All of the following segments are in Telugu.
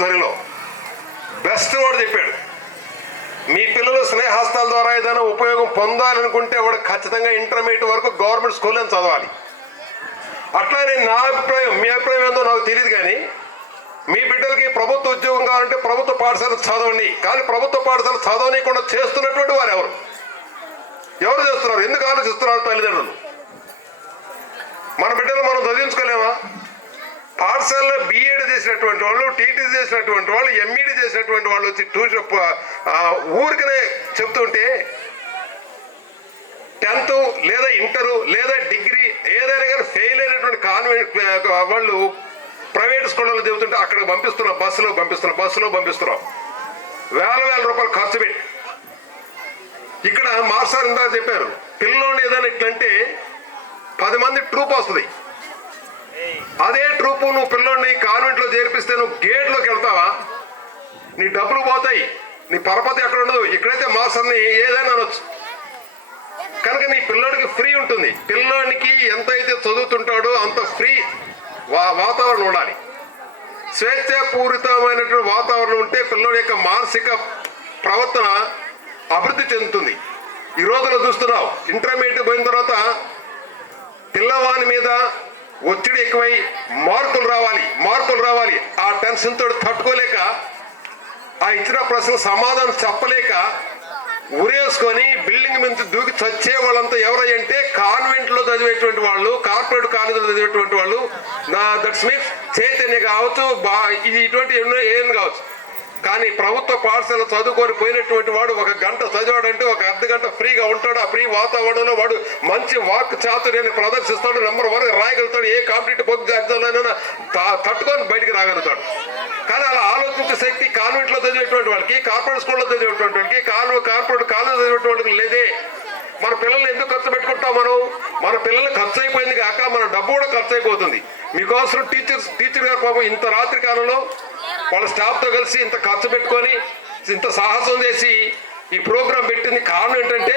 ఆధ్వర్యంలో బెస్ట్ వాడు చెప్పాడు. మీ పిల్లలు స్నేహస్తాల ద్వారా ఏదైనా ఉపయోగం పొందాలనుకుంటే వాడు ఖచ్చితంగా ఇంటర్మీడియట్ వరకు గవర్నమెంట్ స్కూల్లో చదవాలి. అట్లానే నా అభిప్రాయం, మీ అభిప్రాయం ఏందో నాకు తెలియదు, కానీ మీ బిడ్డలకి ప్రభుత్వ ఉద్యోగం కావాలంటే ప్రభుత్వ పాఠశాల చదవండి. కానీ ప్రభుత్వ పాఠశాల చదవనీయకుండా చేస్తున్నటువంటి వారు ఎవరు చేస్తున్నారు? ఎందుకు ఆలోచిస్తున్నారు తల్లిదండ్రులు? మన బిడ్డలు మనం చదివించుకోలేమా? పాఠశాలలో బీఎడ్ చేసినటువంటి వాళ్ళు, టీటీ చేసినటువంటి వాళ్ళు, ఎంఈడి చేసినటువంటి వాళ్ళు వచ్చి ఊరికనే చెప్తుంటే 10th లేదా ఇంటరు లేదా డిగ్రీ ఏదైనా కానీ ఫెయిల్ అయినటువంటి కాన్వెంట్ వాళ్ళు ప్రైవేట్ స్కూళ్ళలో చెబుతుంటే అక్కడికి పంపిస్తున్నాం, బస్సులో పంపిస్తున్నాం వేల రూపాయలు ఖర్చు పెట్టి. ఇక్కడ మాస్టర్ ఇందాక చెప్పారు, పిల్లోని ఏదైనా ఇట్లంటే 10 మంది ట్రూప్ వస్తుంది. అదే ట్రూపు నువ్వు పిల్లోడిని కాన్వెంట్లో చేర్పిస్తే నువ్వు గేట్లోకి వెళ్తావా? నీ డబ్బులు పోతాయి, నీ పరపతి ఎక్కడ ఉండదు. ఇక్కడైతే మాస్టర్ని ఏదైనా అనొచ్చు. కనుక నీ పిల్లోడికి ఫ్రీ ఉంటుంది. పిల్లోడికి ఎంత అయితే చదువుతుంటాడో అంత ఫ్రీ వాతావరణం ఉండాలి. స్వేచ్ఛాపూరితమైనటువంటి వాతావరణం ఉంటే పిల్లోడి యొక్క మానసిక ప్రవర్తన అభివృద్ధి చెందుతుంది. ఈ రోజులో చూస్తున్నావు, ఇంటర్మీడియట్ పోయిన తర్వాత పిల్లవాని మీద ఒత్తిడి ఎక్కువై మార్కులు రావాలి. ఆ టెన్షన్ తోటి తట్టుకోలేక, ఆ ఇచ్చిన ప్రశ్న సమాధానం చెప్పలేక ఉరేసుకొని బిల్డింగ్ మీద దూకి చచ్చే వాళ్ళంతా ఎవరంటే కాన్వెంట్లో చదివేటువంటి వాళ్ళు, కార్పొరేట్ కాలేజీలో చదివేటువంటి వాళ్ళు. దట్స్ మీన్స్ చైతన్య కావచ్చు, ఇది ఇటువంటి ఎన్నో ఏం కావచ్చు. కానీ ప్రభుత్వ పాఠశాల చదువుకొని పోయినటువంటి వాడు 1 గంట చదివాడంటే 1 అర్ధ గంట ఫ్రీగా ఉంటాడు. ఆ ఫ్రీ వాతావరణంలో వాడు మంచి వాక్ చాతుర్యాన్ని ప్రదర్శిస్తాడు. నెంబర్ 1 రాయగలుగుతాడు. ఏ కాంపిటేటివ్ ఎగ్జామ్లోనైనా తట్టుకొని బయటికి రాగలుగుతాడు. కానీ అలా ఆలోచించే శక్తి కాన్వెంట్లో చదివేటువంటి వాళ్ళకి, కార్పొరేట్ స్కూల్లో చదివేటువంటి వాళ్ళకి, కార్పొరేట్ కాలేజ్ చదివేటువంటి వాళ్ళకి లేదే. మన పిల్లల్ని ఎందుకు ఖర్చు పెట్టుకుంటాం? మన పిల్లలు ఖర్చు అయిపోయింది కాక మన డబ్బు కూడా ఖర్చు అయిపోతుంది. మీకోసం టీచర్ గారు పాపం ఇంత రాత్రి కాలంలో వాళ్ళ స్టాఫ్తో కలిసి ఇంత ఖర్చు పెట్టుకొని ఇంత సాహసం చేసి ఈ ప్రోగ్రాం పెట్టింది కారణం ఏంటంటే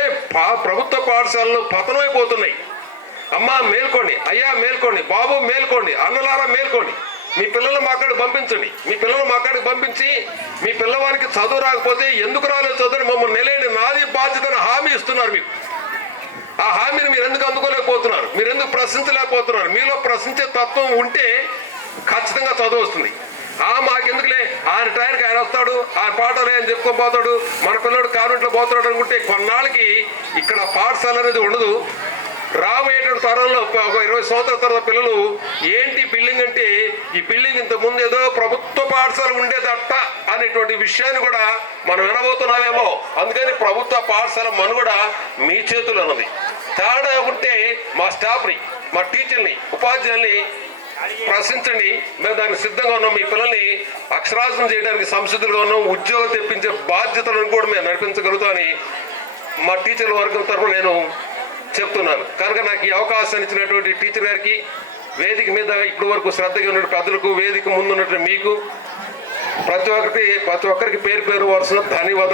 ప్రభుత్వ పాఠశాలలు పతనమైపోతున్నాయి. అమ్మా మేల్కోండి, అయ్యా మేల్కోండి, బాబు మేల్కోండి, అన్నలారా మేల్కోండి. మీ పిల్లలు మా కాడికి పంపించండి. మీ పిల్లలు మా కాడికి పంపించి మీ పిల్లవానికి చదువు రాకపోతే ఎందుకు రాలేదు చదువు మమ్మల్ని నిలయండి, నాది బాధ్యతను హామీ ఇస్తున్నారు. మీకు ఆ హామీని మీరు ఎందుకు అందుకోలేకపోతున్నారు? మీరు ఎందుకు ప్రశ్నించలేకపోతున్నారు? మీలో ప్రశ్నించే తత్వం ఉంటే ఖచ్చితంగా చదువు వస్తుంది. మాకెందుకులే, ఆయన టైంకి ఆయన వస్తాడు, ఆయన పాటలే అని చెప్పుకొని పోతాడు, మన పిల్లడు కాన్వెంట్లో పోతున్నాడు అనుకుంటే కొన్నాళ్ళకి ఇక్కడ పాఠశాల అనేది ఉండదు. రాబోయేటువంటి తరంలో ఒక 20 సంవత్సరాల తర్వాత పిల్లలు ఏంటి బిల్డింగ్ అంటే, ఈ బిల్డింగ్ ఇంతకుముందు ఏదో ప్రభుత్వ పాఠశాల ఉండేదట్ట అనేటువంటి విషయాన్ని కూడా మనం వినబోతున్నామేమో. అందుకని ప్రభుత్వ పాఠశాల మనుగడ మీ చేతులు ఉన్నది. తేడా ఉంటే మా స్టాఫ్ని, మా టీచర్ని, ఉపాధ్యాయుల్ని ప్రశ్నించండి. మేము దానికి సిద్ధంగా ఉన్నాం. మీ పిల్లల్ని అక్షరాస్యం చేయడానికి సంసిద్ధులుగా ఉన్నాం. ఉద్యోగం తెప్పించే బాధ్యతలను కూడా మేము నడిపించగలుగుతామని మా టీచర్ల వర్గం తరఫున నేను చెప్తున్నాను. కనుక నాకు ఈ అవకాశాన్ని ఇచ్చినటువంటి టీచర్ గారికి, వేదిక మీద ఇప్పటి వరకు శ్రద్ధగా ఉన్న పెద్దలకు, వేదిక ముందున్నటువంటి మీకు ప్రతి ఒక్కరికి పేరు వరుసలో ధన్యవాదాలు.